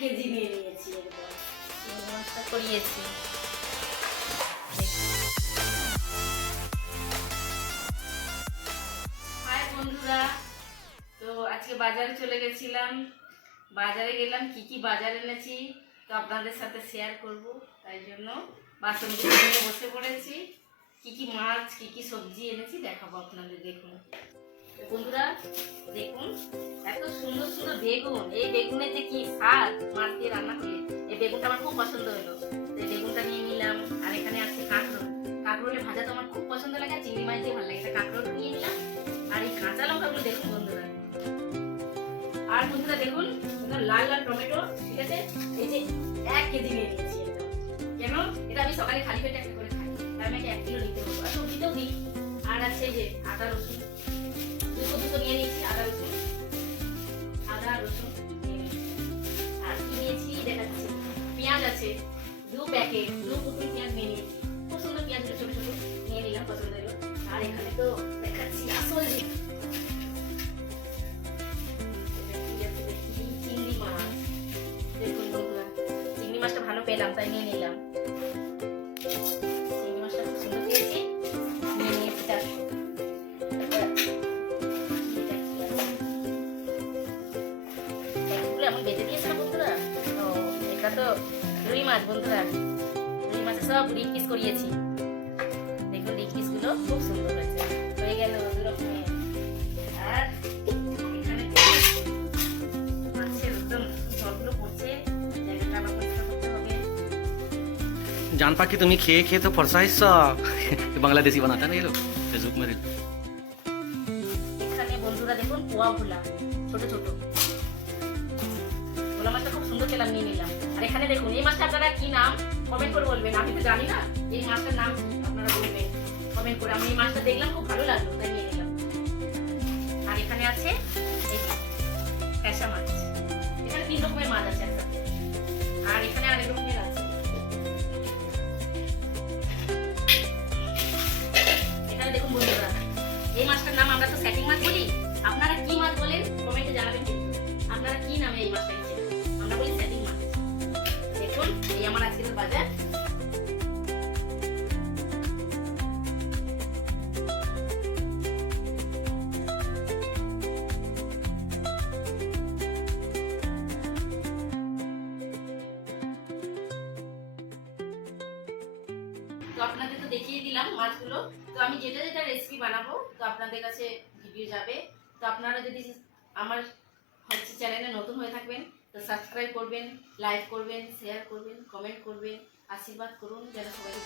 KG নিয়ে নিয়েছি, এরকম চিংড়ি মাছটা করিয়েছি। হাই বন্ধুরা, তো আজকে বাজারে চলে গেছিলাম। বাজারে গেলাম, কি কি বাজার এনেছি তো আপনাদের সাথে শেয়ার করব। তাই জন্য বাসনগুলো নিয়ে বসে পড়েছি। কি কি মাছ, কি কি সবজি এনেছি দেখাবো আপনাদের। দেখুন বন্ধুরা, দেখুন এত সুন্দর সুন্দর বেগুন। এই বেগুনের যে কি স্বাদ মাছ দিয়ে রান্না করলে, এই বেগুনটা আমার খুব পছন্দ হলো। এই বেগুনটা নিয়ে নিলাম। আর এখানে আছে কাঁকরোল। কাঁকরোলের ভাজা তো আমার খুব পছন্দ লাগে, চিংড়ি মাছ দিয়ে ভালো লাগে। এটা কাঁকরোল নিয়ে নিলাম। আর এই কাঁচা লঙ্কাগুলো দেখুন বন্ধুরা। আর বন্ধুরা দেখুন, লাল লাল টমেটো, ঠিক আছে। এই যে 1 কেজি নিয়ে নিয়েছি। কেন এটা আমি সকালে খালি পেটে একটা করে খাই, তাই আমি 1 কিলো নিতে হবো। আর সবজিতেও দিই। আর আছে এই যে আদা রসুন, দুটো নিয়ে নিয়েছি। আদা রসুন নিয়ে নিয়েছি। আর কি নিয়েছি দেখাচ্ছি। পেঁয়াজ আছে 2 প্যাকেট, 2 পুতুল পেঁয়াজ নিয়ে নিয়েছি। খুব সুন্দর পেঁয়াজগুলো ছোট ছোট নিয়ে নিলাম, পছন্দ হলো। আর এখানে তো দেখাচ্ছি আসল জিনিস, চিংড়ি মাছ। দেখুন বন্ধুরা, চিংড়ি মাছটা ভালো পেলাম তাই নিয়ে নিলাম। চিংড়ি মাছটা খুব সুন্দর পেয়েছি, নিয়ে নিয়েছি। এমন বেঁধে দিয়েছে না বন্ধুরা। ও এটা তো রুই মাছ বন্ধুরা। রুই মাছে সব রিক পিস করিয়েছি। দেখুন রিক পিস গুলো খুব সুন্দর হয়েছে। হয়ে গেল 2 রকমের। আর এখানে মাছের একদম জলগুলো পড়ছে, জায়গাটা আবার পরিষ্কার করতে হবে। जान पाकि तुम्ही खेळ खेळ तो फरसाईस बांग्लादेशी बनाता ना ये लोग फेसबुक मध्ये। এখানে বন্ধুরা দেখুন পোয়া ভোলা, ছোট ছোট ভোলা মাছটা খুব সুন্দর পেলাম, নিয়ে নিলাম। আর এখানে দেখুন এই মাছটা আপনারা কি নাম কমেন্ট করে বলবেন। আমি তো জানি না এই মাছটার নাম কি, আপনারা বলবেন কমেন্ট করে। আমি এই মাছটা দেখলাম খুব ভালো লাগলো তাই নিয়ে নিলাম। আর এখানে আছে এই যে ফ্যাসা মাছ। এখানে 3 রকমের মাছ আছে একসাথে। আর এখানে আরেক রকমের আছে। এখানে দেখুন বন্ধুরা, এই মাছটার নাম আমরা তো সেটিং মাছ বলি, আপনারা কি মাছ বলেন কমেন্টে জানাবেন। কিন্তু আপনারা কি নামে এই মাছটা নিচ্ছেন? আমরা বলি সেটিং মাছ। দেখুন এই আমার আজকের বাজার। তো আপনাদের তো দেখিয়ে দিলাম মাছগুলো। তো আমি যেটা যেটা রেসিপি বানাবো তো আপনাদের কাছে ভিডিও যাবে। তো আপনারা যদি আমার চ্যানেলে নতুন হয়ে থাকবেন তো সাবস্ক্রাইব করবেন, লাইক করবেন, শেয়ার করবেন, কমেন্ট করবেন, আশীর্বাদ করুন যেন সবাইকে